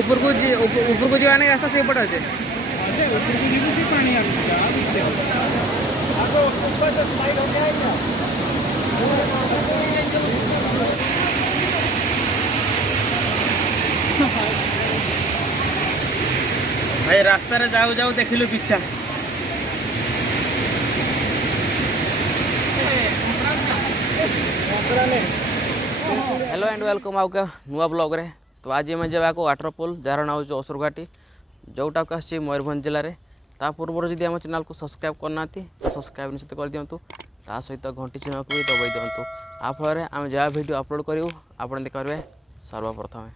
ऊपर को जाने का रास्ता से पड़ अच्छे भाई रास्ता रे जाऊ जाऊ देखिलु पिछा हेलो एंड वेलकम आउ क्या नुआ ब्लॉग रे। तो आज मैं जावा को वाटरफॉल जार ना हो असुरघाटी जोटा को आसी मयूरभंज जिले में। ता पूर्व जदि आम चैनल को सब्सक्राइब करना तो सब्सक्राइब निश्चित कर दिंतु ता सहित घंटी चिन्ह को भी दबाई दिंतु आ फल आम जहाँ वीडियो अपलोड करूँ आप देखिए सर्वप्रथम।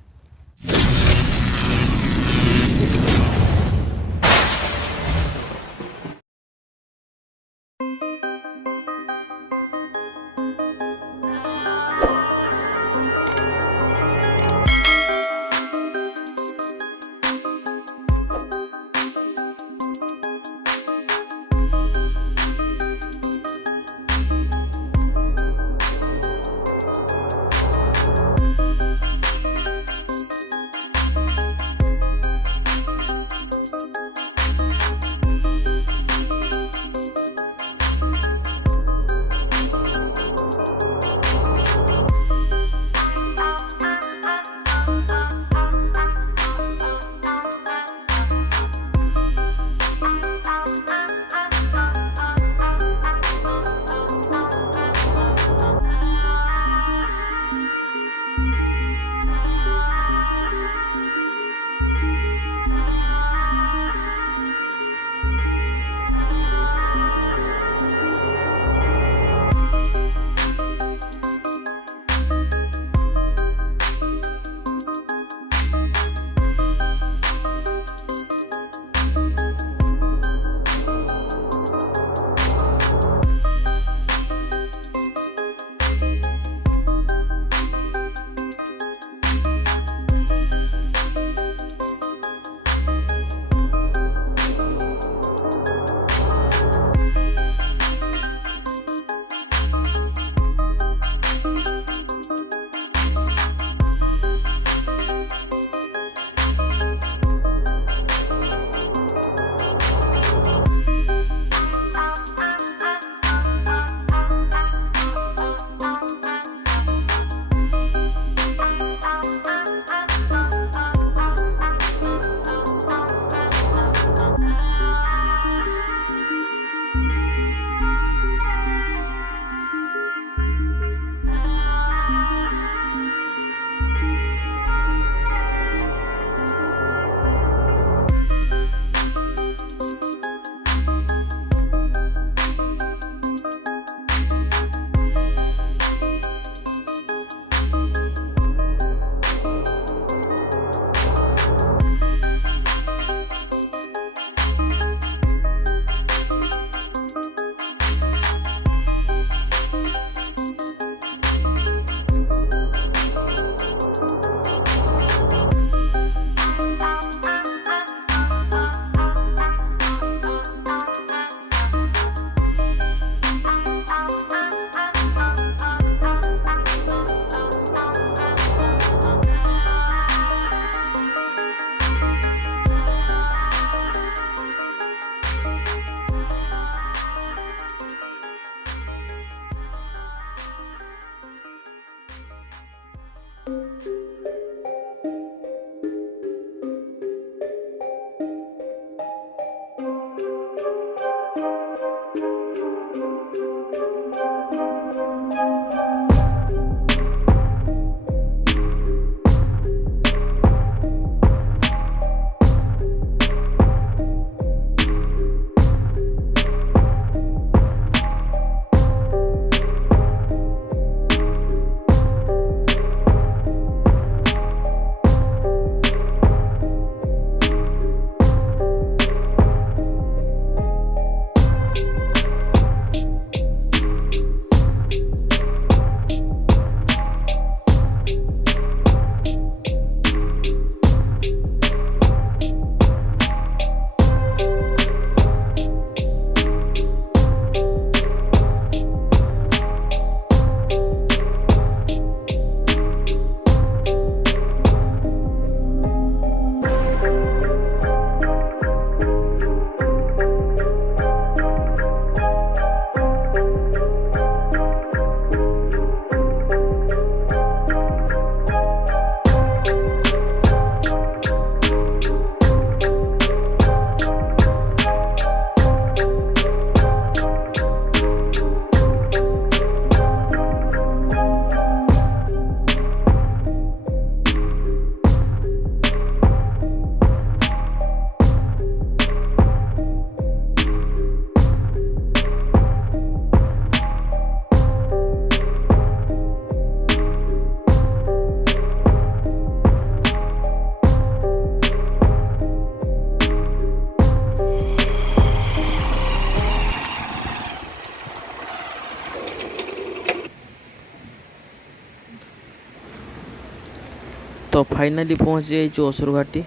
तो फाइनाली पहुँच जाइए असुरघाटी।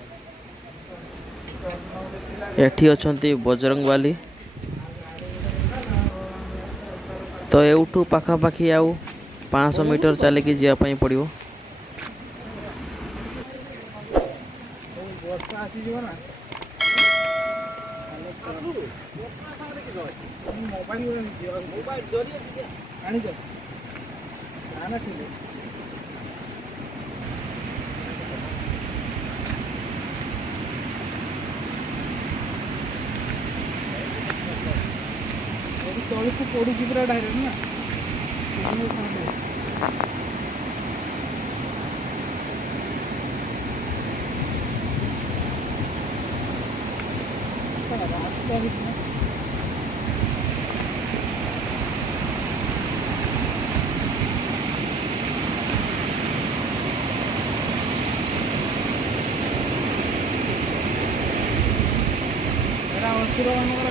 एठी अछंती बजरंगबाली। तो एठू पाखापाखि आउ 500 मीटर चलिकी जावाई पड़ो। तौक पड़ू पूरा डायरेक्ट ना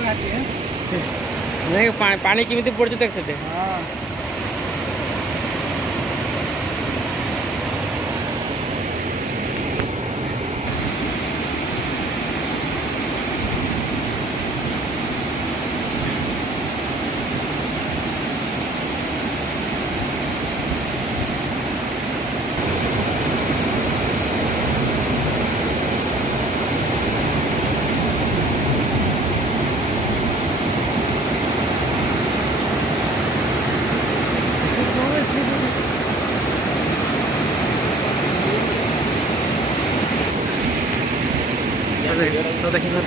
घाटी है नहीं पानी केमी पड़े देख से। हाँ तो देखिए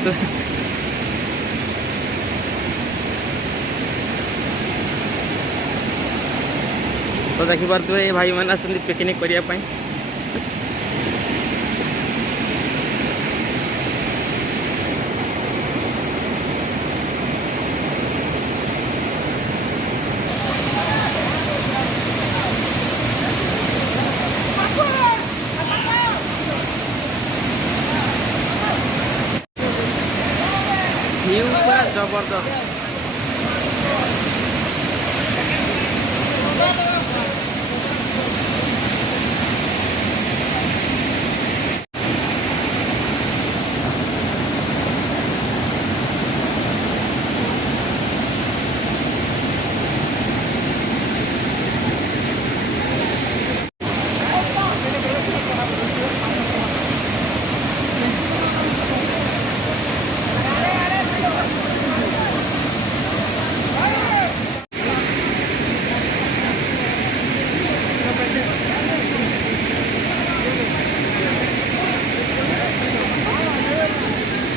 देखिपे ये भाई मैंने आसती पिकनिक करने। व्यू पूरा जबरदस्त।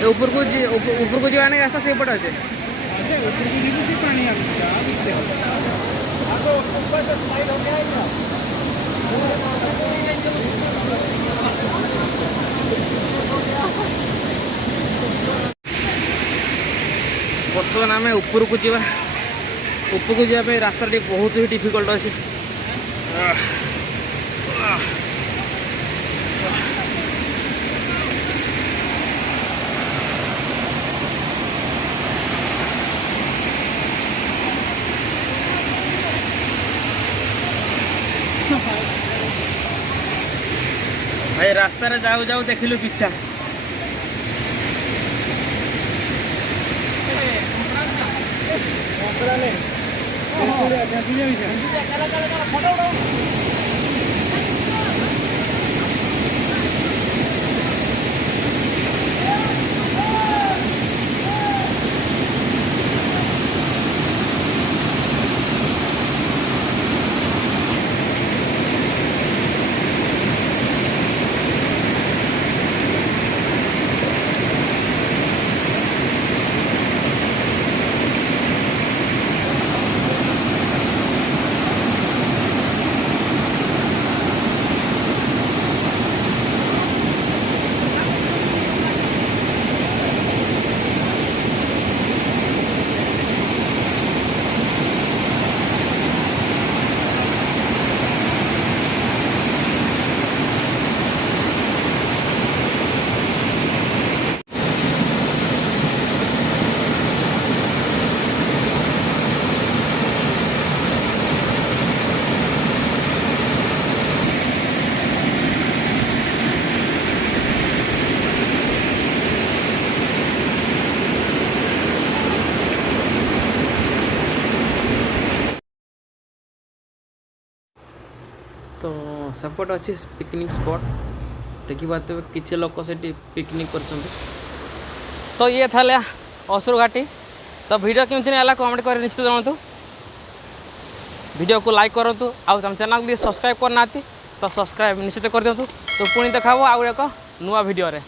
ऊपर को जाने का रास्ता से पड़ा है। बर्तमान आम ऊपर को जावाई रास्ता बहुत ही डिफिकल्ट अच्छे। भाई रास्ता रे जाऊ जाऊ देखिलु पिछा तो सेपट अच्छी पिकनिक स्पॉट देखिए किसी लोग से पिकनिक कर। तो ये था असुरघाटी। तो वीडियो केमती नहीं कमेंट कर निश्चित जनातु। वीडियो को लाइक करूँ आम चैनल सब्सक्राइब करना तो सब्सक्राइब निश्चित कर दिंतु। तो पुणी देखा आउ एक नुआ वीडियो रे।